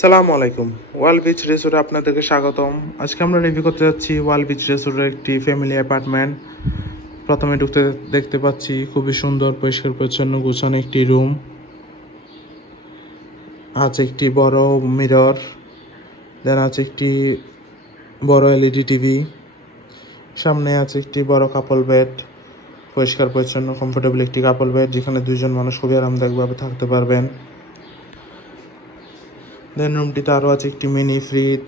সালামু আলাইকুম। ওয়াল বিচ রিসোর্টে আপনাদেরকে স্বাগতম। আজকে আমরা রিভিউ করতে যাচ্ছি ওয়াল বিচ রিসোর্টের একটি ফ্যামিলি অ্যাপার্টমেন্ট। প্রথমে ঢুকতে দেখতে পাচ্ছি খুবই সুন্দর পরিষ্কার পরিচ্ছন্ন গোছানো একটি রুম, আছে একটি বড় মিরর, দেন আছে একটি বড় এলইডি টিভি, সামনে আছে একটি বড় কাপল বেড, পরিষ্কার পরিচ্ছন্ন কমফোর্টেবল একটি কাপল বেড যেখানে দুইজন মানুষ খুবই আরামদায়কভাবে থাকতে পারবেন। দেন রুমটিতে আরও আছে একটি মিনি ফ্রিজ,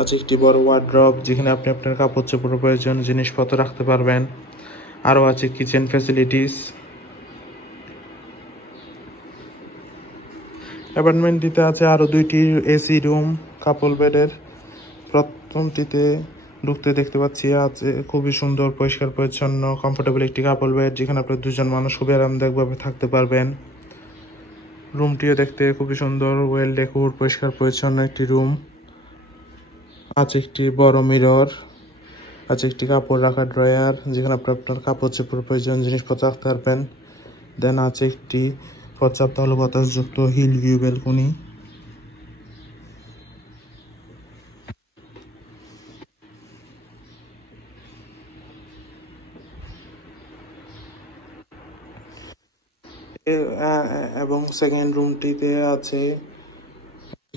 আছে একটি বড় ওয়ার্ড্রব যেখানে আপনি আপনার কাপড় চোপড় প্রয়োজন জিনিসপত্র রাখতে পারবেন। আরও আছে কিচেন ফ্যাসিলিটিস। অ্যাপার্টমেন্টটিতে আছে আরও দুইটি এসি রুম কাপল বেডের। প্রথমটিতে ঢুকতে দেখতে পাচ্ছি আছে খুবই সুন্দর পরিষ্কার পরিচ্ছন্ন কমফোর্টেবল একটি কাপল বেড যেখানে আপনার দুজন মানুষ খুবই আরামদায়কভাবে থাকতে পারবেন। রুমটিও দেখতে খুবই সুন্দর, ওয়েল ডেকোর, পরিষ্কার পরিচ্ছন্ন একটি রুম। আছে একটি বড় মিরর, আছে একটি কাপড় রাখার ড্রয়ার যেখানে আপনি আপনার কাপড় চোপড় প্রয়োজন জিনিসপত্র রাখতে পারবেন। দেন আছে একটি পর্যাপ্ত আলো বাতাসযুক্ত হিল ভিউ ব্যালকনি। এবং সেকেন্ড রুমটিতে আছে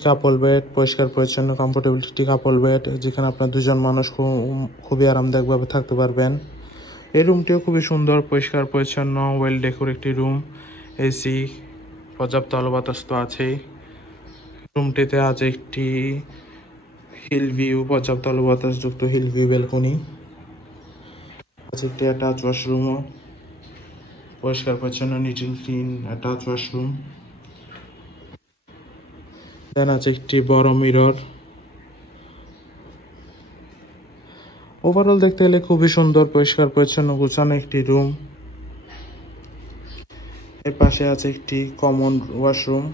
কাপল বেড, পরিষ্কার পরিচ্ছন্ন কমফোর্টেবল একটি কাপল বেড যেখানে আপনার দুজন মানুষ খুবই আরামদায়কভাবে থাকতে পারবেন। এই রুমটিও খুবই সুন্দর পরিষ্কার পরিচ্ছন্ন ওয়েল ডেকোর একটি রুম, এসি, পর্যাপ্ত আলো বাতাস তো আছেই। রুমটিতে আছে একটি হিল ভিউ, পর্যাপ্ত আলো বাতাসযুক্ত হিল ভিউ ব্যালকনি, আছে একটি অ্যাটাচ ওয়াশরুমও, পরিষ্কার পরিচ্ছন্ন neat and clean attach washroom. Then আছে একটি বড় মিরর। ওভারঅল দেখতে গেলে খুবই সুন্দর পরিষ্কার পরিচ্ছন্ন গোছানো একটি রুম। এর পাশে আছে একটি কমন ওয়াশরুম,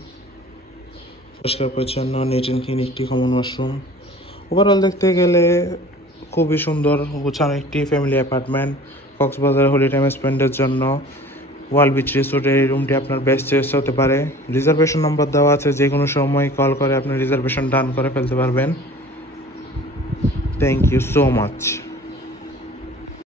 পরিষ্কার পরিচ্ছন্ন নিট অ্যান্ড ক্লিন একটি কমন ওয়াশরুম। ওভারঅল দেখতে গেলে খুবই সুন্দর গোছানো একটি ফ্যামিলি অ্যাপার্টমেন্ট। কক্সবাজার হলি টাইম স্পেন্ডের জন্য ওয়াল বিচ রিসোর্টের এই রুমটি আপনার বেস্ট চয়েস হতে পারে। রিজার্ভেশন নম্বর দেওয়া আছে, যে কোনো সময় কল করে আপনি রিজার্ভেশন ডান করে ফেলতে পারবেন। Thank you so much.